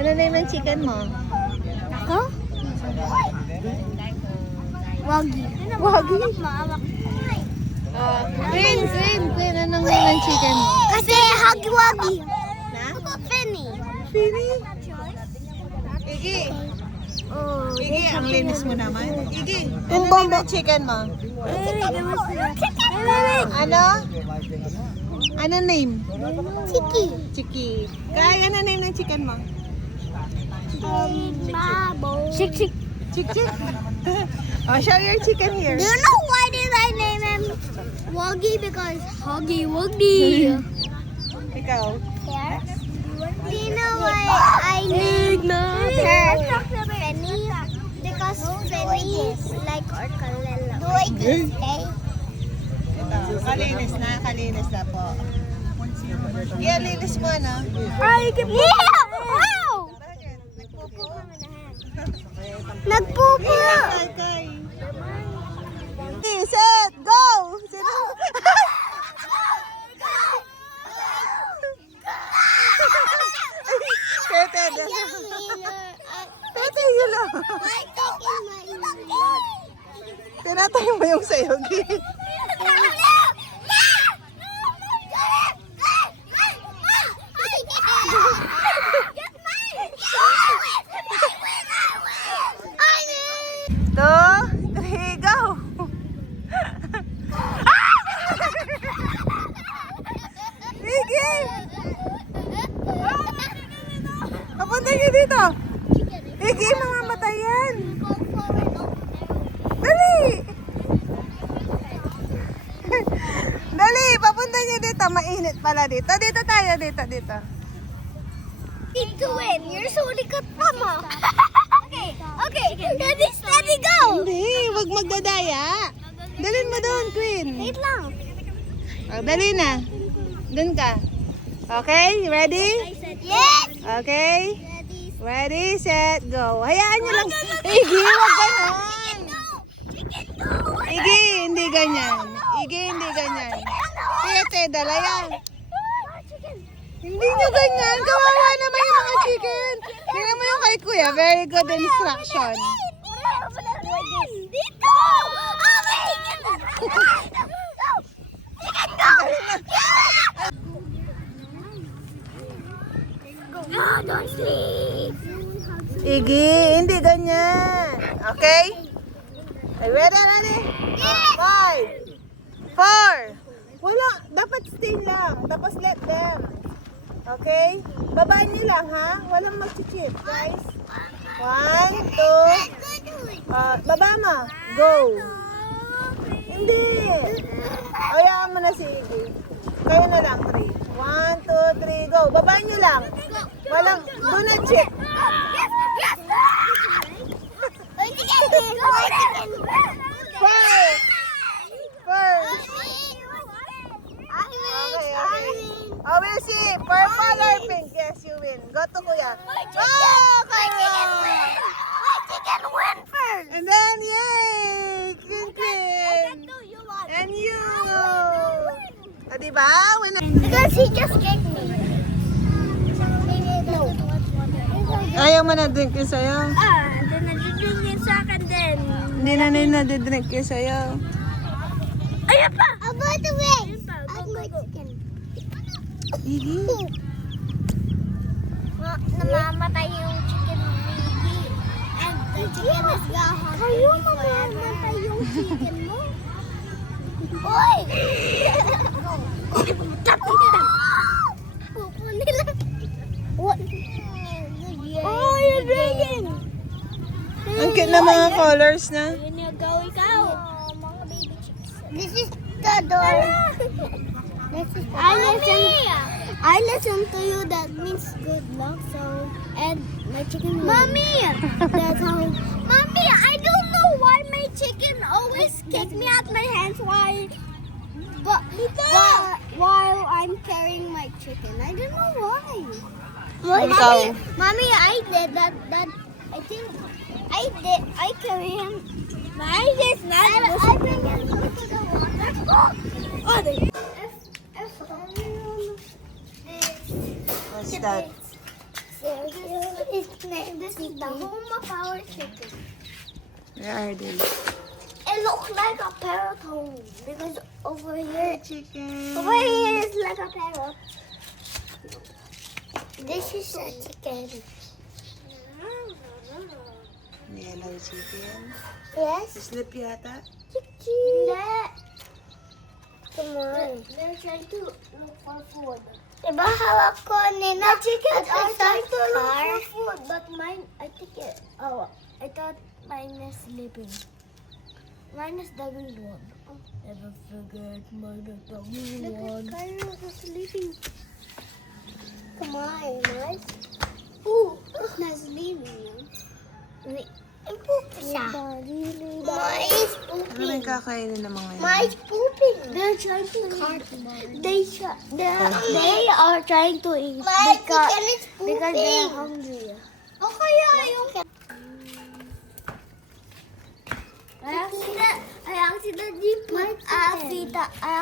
Ano name ng chicken mo? Ako? Wagyu. Wagyu? Queen, anong name ng chicken mo? Kasi Wagyu. Na? Finny. Pini? Iggy. Oh, Iggy, ang linis mo naman. Iggy, ano Yung name ng chicken mo? Ano? Ano name? Chiki. Chiki. Kaya ano name ng chicken mo? Babo. Chick chick. Chick chick. Oh, show your chicken here. Do you know why did I name him Waggy? Because Huggy Wuggy. Ikaw. Do you know why I named her Penny? Because Penny is like Orcalella. Do I just say? Ito, kalinis na po. Yan, linis mo na. Ay, wow! Nagpupo! Okay, set, go! Sino? Tete, Tete, yun lang. Tinatay mo yung sayo, Gil. Papunta niyo dito. Iggy, mamamatay yan. Dali. Dali, papunta niyo dito. Mainit pala dito. Dito tayo, dito. To win. You're so likat, Mama. Okay. Ready, steady, go! Hindi, wag magdadaya. Dalin mo doon, Queen. Wait lang. Oh, dali na. Doon ka. Okay, ready? Yes! Okay. Ready, Ready, set, go. Hayaan nyo lang. Iggy, wag ganon. Iggy, hindi ganyan. Iggy, hindi ganyan. Tete, dalaya. Hindi nyo ganyan. Kawawa naman yung mga chicken. Tingnan mo yung kay Kuya. Very good instruction. Dito! No, don't sleep. Iggy, hindi ganyan. Okay? Ready? Yes! 5, 4. Wala, dapat stay lang. Tapos let them. Okay? Babaan nyo lang, ha? Walang mag-chip, guys. 1, 2. Baba mo. Go. Hindi. Hayaan mo na si Iggy. Kayo na lang, 3. 1, 2, 3, go. Babaan nyo lang. Walang, do not chip. Yes! First. Oh, we'll see. Purple or pink? Yes, you win. Go to Kuya. Oh, Kuya. My chicken win first. And then, yay! Queen. And you. O, diba? Because he just kicked me. No. Ayaw mo na drink yung sayo. Then nag-drink yun sa akin din. Hindi na nadidrink yung sayo. Ayun pa! About the way! At my chicken. Iggy. Namamatay yung chicken mo, baby. And the chicken is gone. Kayo mamamatay yung chicken mo? Oy! Pupo nila. What? Oh, you're drinking! Ang cute na mga colors na. Yun yung go ikaw. Mga baby chicks. This is the door. I listen to you. That means good luck. So, and my chicken. Mommy, that's how. Mommy, I don't know why my chicken always kick me out my hands. Why? But while I'm carrying my chicken, I don't know why. Mommy, I did that. I think I did. I carry him. Why is not? I bring him to the water. Oh, What's that? This is the home of our chicken. Where are they? It looks like a parrot home because over here, Chicken. over here is like a parrot. This is a chicken. Yellow chicken. Yes. Sleep yata. Chicken. Come on. They're trying to look for food. Diba hawak ko nina? Chickens are trying to look for food, but mine, I think it, I thought mine is sleeping. Mine is the green one. Never forget mine is the green one. Look at Kyle is sleeping. Come on, nice. Ooh, it's not sleeping. Wait, poop siya. Mine is Ano pooping. nang kakainin ng mga yan? Mine's pooping. They're trying to eat. They are trying to eat because they're hungry. Oh, kaya yung... I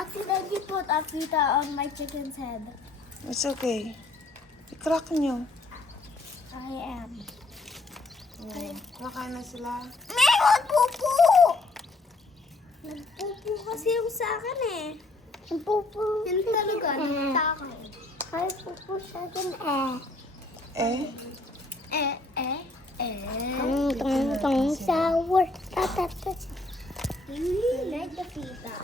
accidentally put a fita on my chicken's head. It's okay. I-crack nyo. I am. Kumakain na sila. May magpupo! Nagpupo kasi yung sa akin eh. Nagpupo. Yun talaga, nagtakay. Ay, pupo sa akin Eh? Tong sour. You like the pita?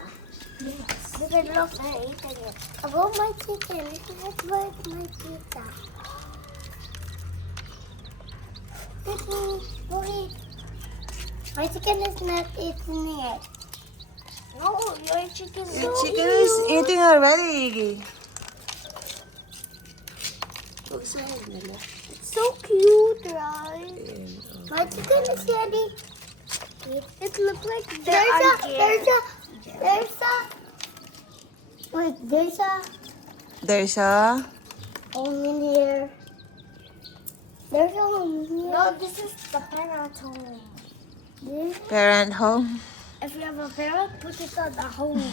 Yes. Because look, I'm eating it. About my chicken, it's about my pita. Go eat. My chicken is not eating it. No, your chicken is Your chicken is eating already. Pag-sahod nila. It's so cute, right? Ayan, oh. My chicken is ready. It looks like There's a... home in here. There's a home here. No, this is the parrot home. This, parent home. if you have a parrot, put it on the home.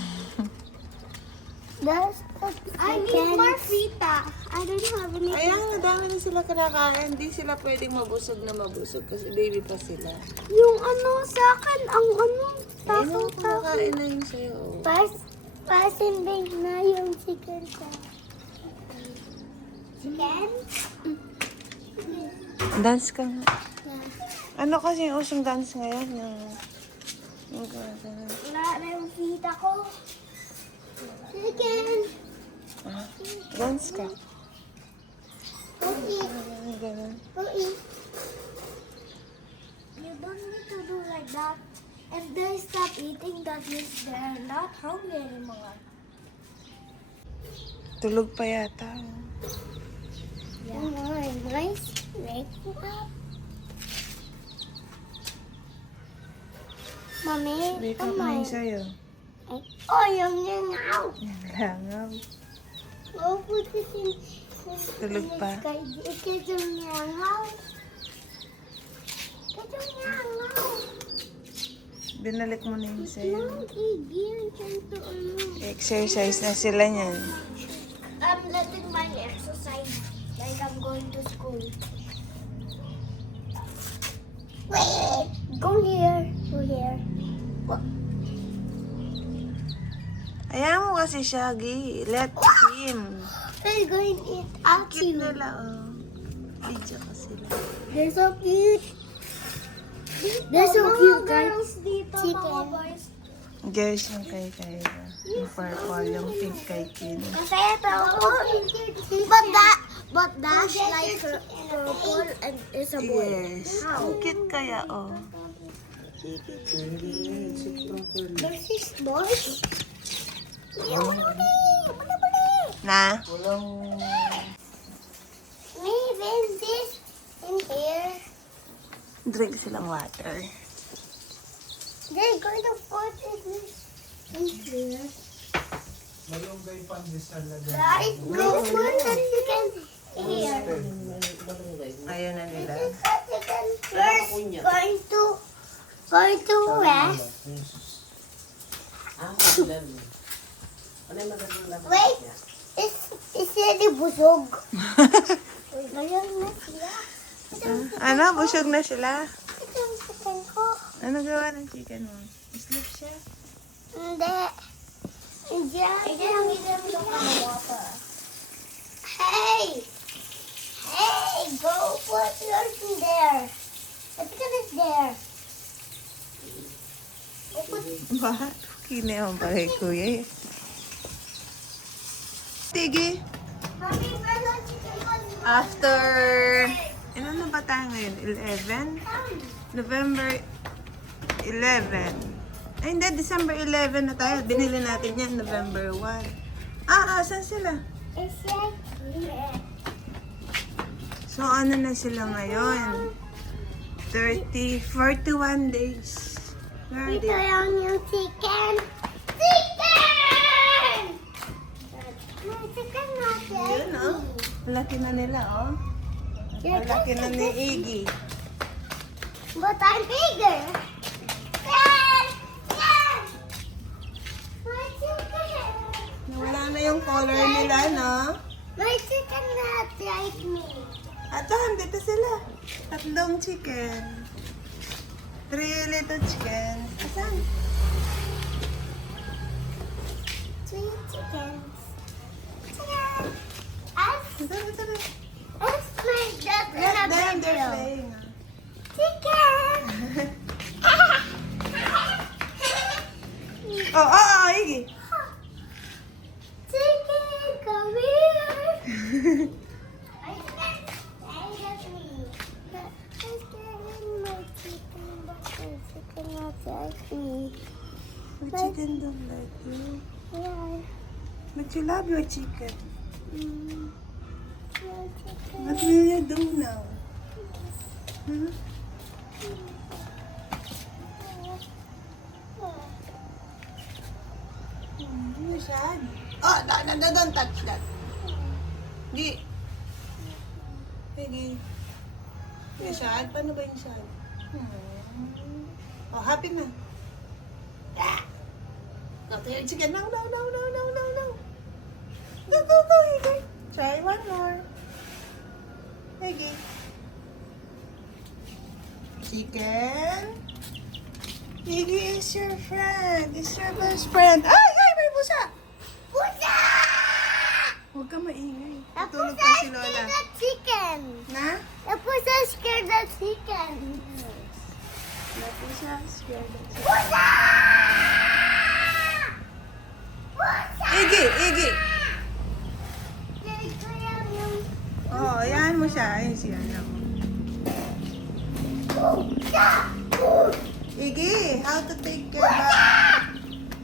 I need more fita. I don't have any. Ayan, madami na sila kinakain. Hindi sila pwedeng mabusog na mabusog kasi baby pa sila. Yung ano sa akin, ang ano, Ayun, oh, kumakain na yun sa'yo. Oh. Pasimbing na yung chicken sa. Chicken? Dance ka nga. Ano kasi yung usong dance ngayon? Yung Wala na yung fita ko. Chicken. dance ka. Go eat. Ganun. Go eat. You don't need to do like that. If they stop eating, that means they're not hungry anymore. Tulog pa yata. Yeah. Nice. Wake up. Mommy, Wake up na yun sa'yo. oh, yung nangaw. Yan langaw. Oh, put it in. Tulog pa. It's yung nangaw. It's yung nangaw. Binalik mo na yun sa'yo. I'm Exercise na sila niyan. letting mine exercise like I'm going to school. Wait, go here. Go here. Ayaw mo kasi, Shaggy. Let him. They're going to eat at Cute you. nila, oh. Video ka sila. They're so cute. They're so cute, guys. Chicken. Girls yung kay Kyra. Yung purple, yung pink kay Kin. Kasi ito, but that's like purple and is a boy. Yes. Ang cute kaya, oh. There's this boy. Na? Maybe this in here. Drink silang water. They're going to put it in here. Right? Go put the chicken here. Ayaw na nila. First, going to rest. Wait, it's really busog. Ngayon na sila. Ano? Busog na sila? Ito ang chicken ko. Ano gawa ng chicken mo? Sleep siya? Hindi. Hey! Hey! Go put yours in there. Let's get it there. Go put Bakit? Kine mo pa kay kuya eh. Sige. Mommy, where's our chicken was? After... Ano na ba tayo ngayon? 11? November 11. Ay, hindi. December 11 na tayo. Binili natin yan. November 1. Saan sila? It's right here. So, ano na sila ngayon? 41 days. Where are Ito they? yung new chicken. Chicken! May chicken natin. Yun, oh. Malaki na nila, oh. Malaki na ni Iggy. But I'm bigger. Yes! Yes! My chicken! Nawala na yung color nila, no? My chicken not like me. Ato, dito sila. Tatlong chicken. 3 little chicken. Asan? 3 chickens. Chicken! Us? Tara. Us my dad in Let a them, they're video. playing. Chicken! Iggy. Chicken, come here! I got me. I'm scaring my chicken, but my chicken not like me. My chicken don't like you. Yeah. But you love your chicken. My chicken. What will you do now? Huh? Masyad. Oh, don't touch that. Gi. Gi. Masyad? Paano ba yung shad? Oh, happy na. Go to your chicken. No. Go, Iggy. Try one more. Iggy. Chicken. Iggy is your friend. Is your best friend. Ay, may pusa. Pusa! Huwag ka maingay. The Tutulog pusa pa si scared Lola. the chicken. Na? The pusa scared the chicken. Na pusa. Scared of chicken. Pusa! Pusa! Iggy. Ito yung Oh, ayan mo siya. Ayun siya. pusa! Iggy, how to take care ba?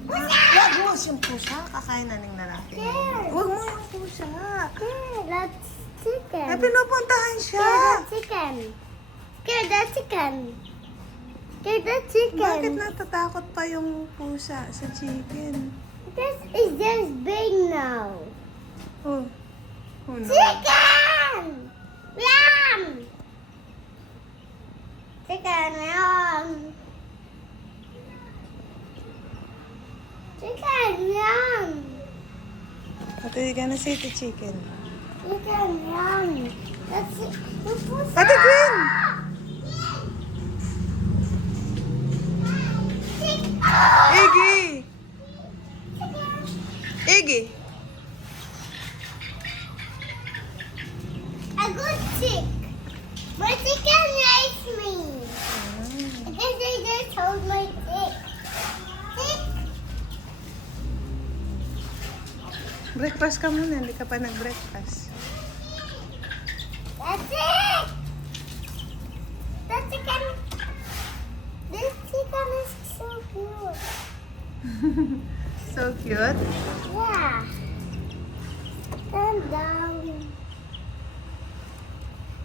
Wag mo yung pusa. Kakain na ng lalaki. Here. Wag mo yung pusa. Here, that's chicken. Ay, pinupuntahan siya. Scared the chicken. Scared the chicken. Scared the chicken. Bakit natatakot pa yung pusa sa chicken? This is just big now. Oh. Oh no. Chicken! Yum! Chicken, yum! Chicken, yum! What are you gonna say to chicken? Chicken, yum! That's it. Ate Queen! Iggy! Iggy! A good chick. My chicken likes me. I guess they just hold my chick. Chick. Breakfast ka muna, hindi ka pa nag-breakfast. That's it. The chicken. This chicken is so cute. So cute. Yeah. Stand down.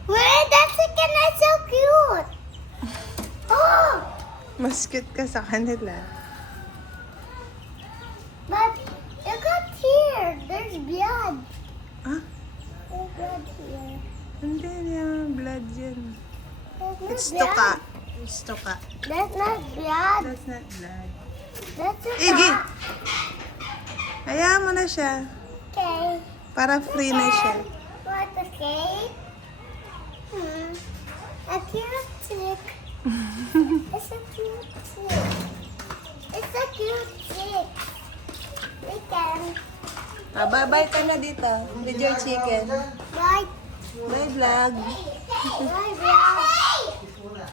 Wait, that chicken is so cute. Oh, Mas cute ka sa kanila. but look up here. There's blood. Ah? There's blood here. Hindi yung blood yan. There's no It's blood. tuka. It's tuka. That's not blood. That's not blood. That's a Iggy! cat. Hayaan mo na siya. Okay. Para free na siya. What the cake? A cute chick. It's a cute chick. It's a cute chick. We can. Bye-bye ka na dito. With your chicken. Bye. Bye, vlog. Bye, vlog.